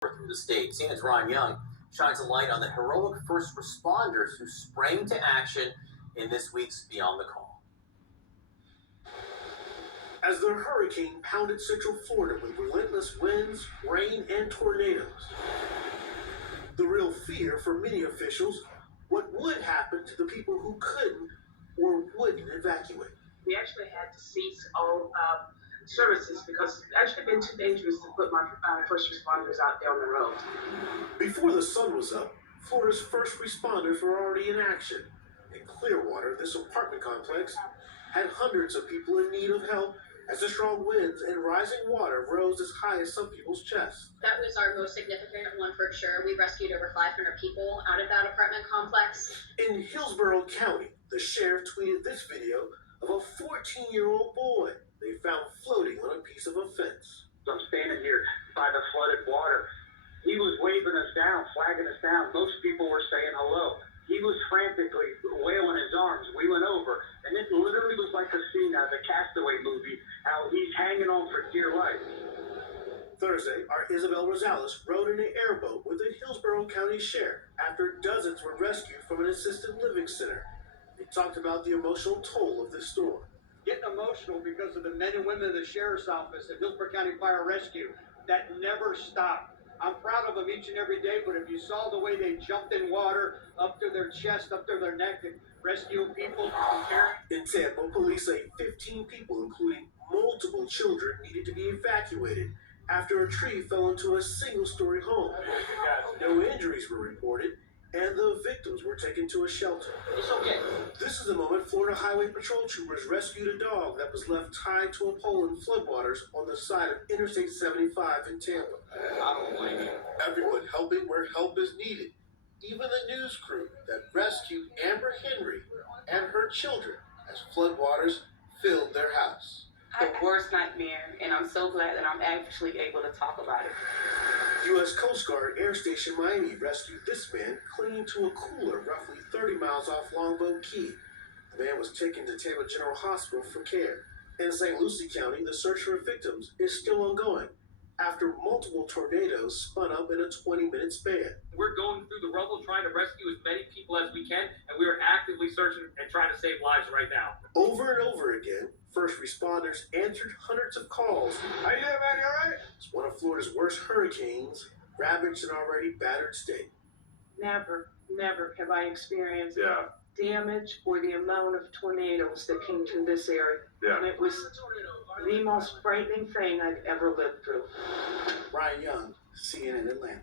through the state. CNN's Ron Young shines a light on the heroic first responders who sprang to action in this week's Beyond the Call. As the hurricane pounded Central Florida with relentless winds, rain, and tornadoes, the real fear for many officials, what would happen to the people who couldn't or wouldn't evacuate. We actually had to cease all services because it's actually been too dangerous to put my first responders out there on the road. Before the sun was up, Florida's first responders were already in action. In Clearwater, this apartment complex had hundreds of people in need of help as the strong winds and rising water rose as high as some people's chests. That was our most significant one for sure. We rescued over 500 people out of that apartment complex. In Hillsborough County, the sheriff tweeted this video of a 14-year-old boy they found floating on a piece of a fence. I'm standing here by the flooded water. He was waving us down, flagging us down. Most people were saying hello. He was frantically wailing his arms. We went over, and it literally was like a scene out of the Castaway movie, how he's hanging on for dear life. Thursday, our Isabel Rosales rode in an airboat with the Hillsborough County Sheriff after dozens were rescued from an assisted living center. They talked about the emotional toll of this storm. Getting emotional because of the men and women of the Sheriff's Office at Hillsborough County Fire Rescue that never stopped. I'm proud of them each and every day, but if you saw the way they jumped in water up to their chest, up to their neck, and rescuing people from here. In Tampa, police say 15 people, including multiple children, needed to be evacuated after a tree fell into a single-story home. No injuries were reported, and the victims were taken to a shelter. It's okay. This is the moment Florida Highway Patrol troopers rescued a dog that was left tied to a pole in floodwaters on the side of Interstate 75 in Tampa. I don't blame you. Everyone helping where help is needed. Even the news crew that rescued Amber Henry and her children as floodwaters filled their house. The worst nightmare, and I'm so glad that I'm actually able to talk about it. U.S. Coast Guard Air Station Miami rescued this man clinging to a cooler roughly 30 miles off Longboat Key. The man was taken to Tampa General Hospital for care. In St. Lucie County, the search for victims is still ongoing after multiple tornadoes spun up in a 20-minute span. We're going through the rubble trying to rescue as many people as we can, and we are actively searching and trying to save lives right now. Over and over again, first responders answered hundreds of calls. How you doing, man? You all right? It's one of Florida's worst hurricanes, ravaged an already battered state. Never have I experienced damage or the amount of tornadoes that came through this area. And it was the most frightening thing I've ever lived through. Ryan Young, CNN Atlanta.